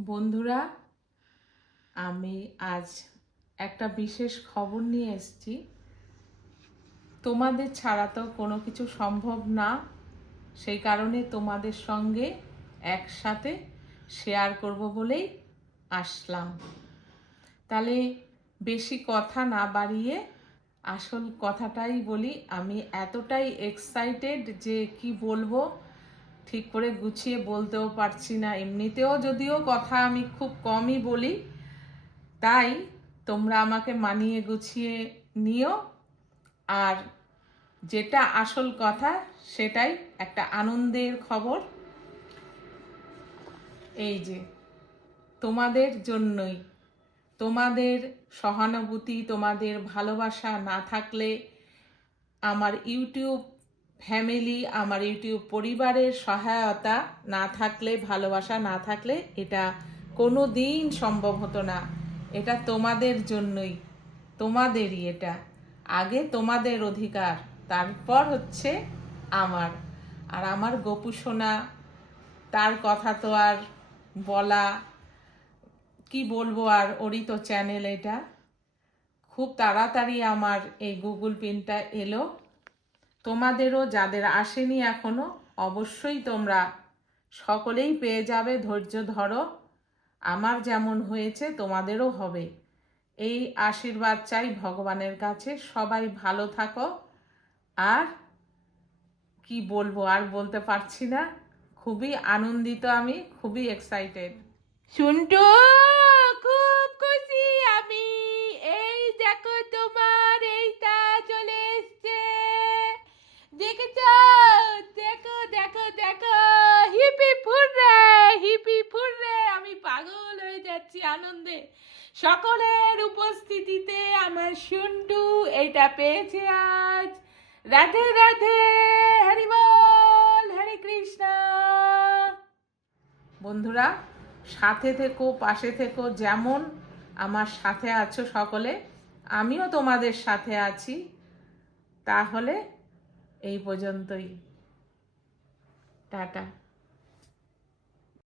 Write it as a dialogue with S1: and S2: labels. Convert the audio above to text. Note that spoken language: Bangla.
S1: বন্ধুরা, আমি আজ একটা বিশেষ খবর নিয়ে এসেছি। তোমাদের ছাড়া তো কোনো কিছু সম্ভব না। সেই কারণে তোমাদের সঙ্গে একসাথে শেয়ার করব বলেই আসলাম। তাহলে বেশি কথা না বাড়িয়ে আসল কথাটাই বলি। আমি এতটাই এক্সাইটেড যে কি বলব ঠিক করে গুছিয়ে বলতেও পারছি না এমনিতেও যদিও কথা আমি খুব কমই বলি। তাই তোমরা আমাকে মানিয়ে গুছিয়ে নিও। আর যেটা আসল কথা সেটাই একটা আনন্দের খবর। এই যে, তোমাদের জন্যই, তোমাদের সহানুভূতি, তোমাদের ভালোবাসা না থাকলে আমার ইউটিউব ফ্যামিলি, আমার ইউটিউব পরিবারের সহায়তা না থাকলে, ভালোবাসা না থাকলে এটা কোনো দিন সম্ভব হতো না। এটা তোমাদের জন্যই, তোমাদেরই এটা। আগে তোমাদের অধিকার, তারপর হচ্ছে আমার। আর আমার গোপু সোনা, তার কথা তো আর বলা, কি বলব আর, ওরই তো চ্যানেল এটা। খুব তাড়াতাড়ি আমার এই গুগল পিনটা এলো। তোমাদেরও যাদের আসেনি এখনও, অবশ্যই তোমরা সকলেই পেয়ে যাবে, ধৈর্য ধরো। আমার যেমন হয়েছে, তোমাদেরও হবে। এই আশীর্বাদ চাই ভগবানের কাছে। সবাই ভালো থাকো। আর কি বলব, আর বলতে পারছি না। খুবই আনন্দিত আমি, খুবই এক্সাইটেড শুনটু! যাচ্ছি আনন্দে। সকলের উপস্থিতিতে আমার শুন্টু, এটা পেয়েছে আজ। রাধে রাধে, হরি বল, হরে কৃষ্ণ। বন্ধুরা, সাথে থেকো, পাশে থেকো, যেমন আমার সাথে আছো সকলে, আমিও তোমাদের সাথে আছি। তাহলে এই পর্যন্তই। টাটা।